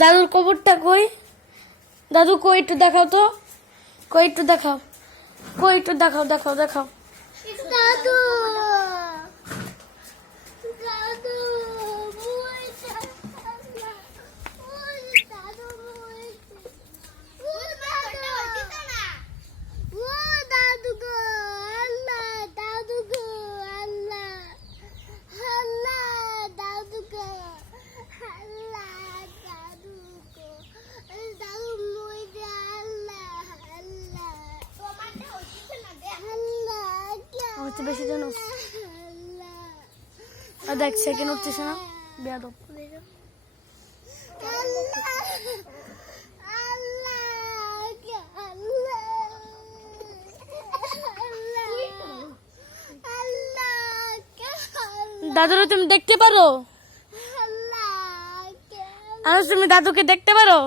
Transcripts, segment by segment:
দাদুর কবরটা কই? দাদু কই একটু দেখাও তো, কই একটু দেখাও, কই একটু দেখাও, দেখাও দেখাও। দাদু বেশি জন দেখ সেকেন্ড উঠতেছে না বেয়াদব। দাদুরা তুমি দেখতে পারো? আর তুমি দাদুকে দেখতে পারো?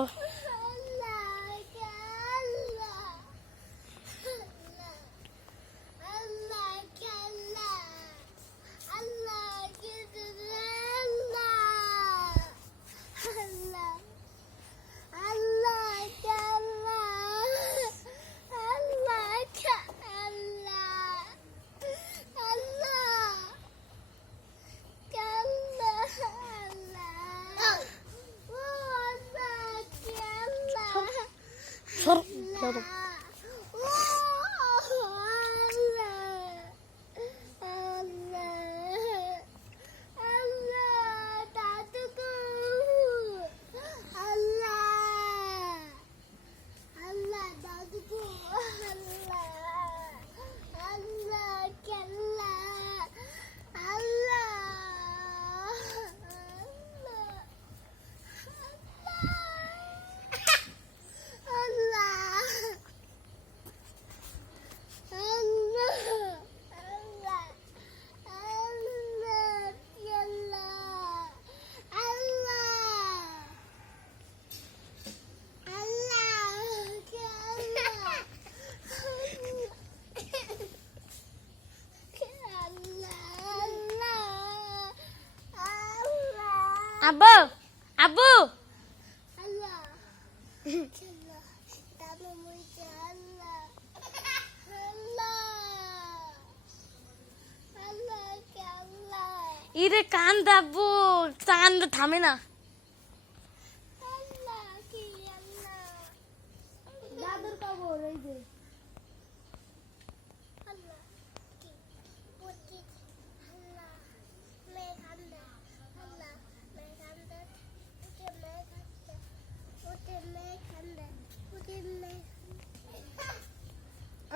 আব্বু আব্বু ইরে কান্দ আব্বু, কান্দ থামে না। দাদুর কবর এই যে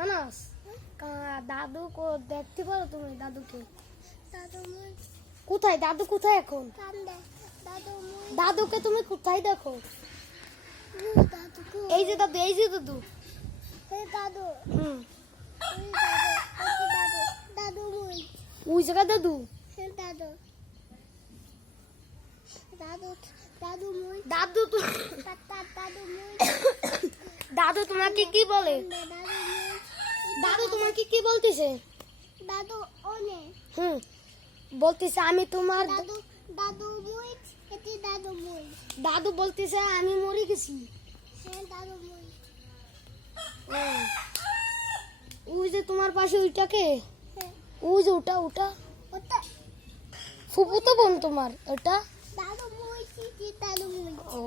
আনাস দাদু দেখতে পারো তুমি দাদুকে? কোথায় দাদু, কোথায় এখন? দাদুকে তুমি কোথায় দেখো? এই যে দাদু, এই যে দাদু, ওই জায়গায় দাদু। দাদু দাদু তোমাকে কি বলে? দাদু তোমাকে কি বলতেছে? দাদু অনেক বলতেছে আমি তোমার দাদু দাদু মুই এটি দাদু মুই দাদু বলতেছে আমি মরে গেছি। হ্যাঁ দাদু মুই। ওই যে তোমার পাশে ওইটাকে, হ্যাঁ ওই যে ওটা ওটা ওটা ফুপু তো বোন তোমার ওটা? দাদু মুই কি দাদু মুই। ও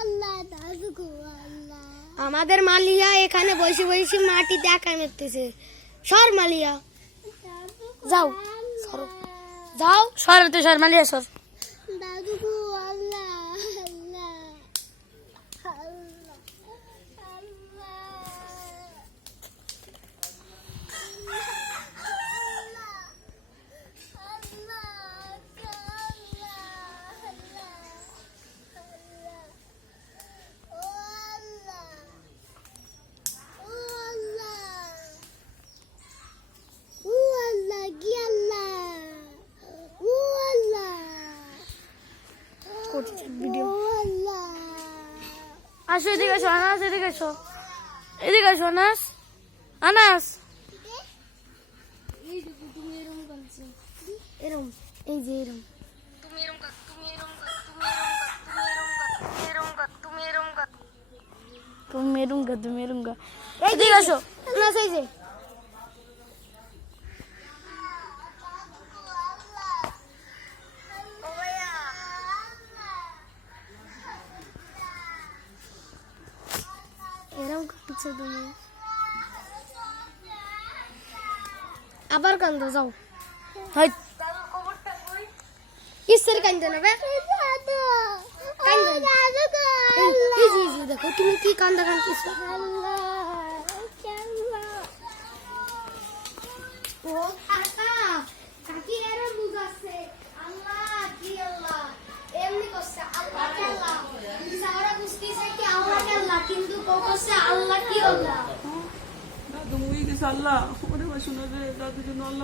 আল্লাহ দাদু গো আল্লাহ। আমাদের মালিয়া এখানে বসে বসে মাটি দেখা মেরতেছে। সর মালিয়া, যাও সর, যাও সর, তো সর মালিয়া সর। দাদু গো আল্লাহ আল্লাহ আল্লাহ আসো এদিকে আসো আনাস, এদিকে আসো, এদিকে আসো আনাস, আনাস এরম, এই যে এরম, তুমি এরম তুমি মেরুঙ্গা এদিকে আসো না সেই যে এরকম কাঁদছো তুমি আবার কান্দো যাও হয় কিসের কান্দো না বে ইজি দেখো তুমি কি কান্দা কান্দছো ও কাকা কাকি এর বুঝাছে আল্লাহ কি আল্লাহ এমনি করছে আল্লাহ কি আল্লাহ সারা বুঝতেছে কি আল্লাহ কি আল্লাহ কিন্তু কোকছে আল্লাহ কি আল্লাহ দাদু মুই গেছে আল্লাহ ওরে মা শুনে দাদু জন্য আল্লাহ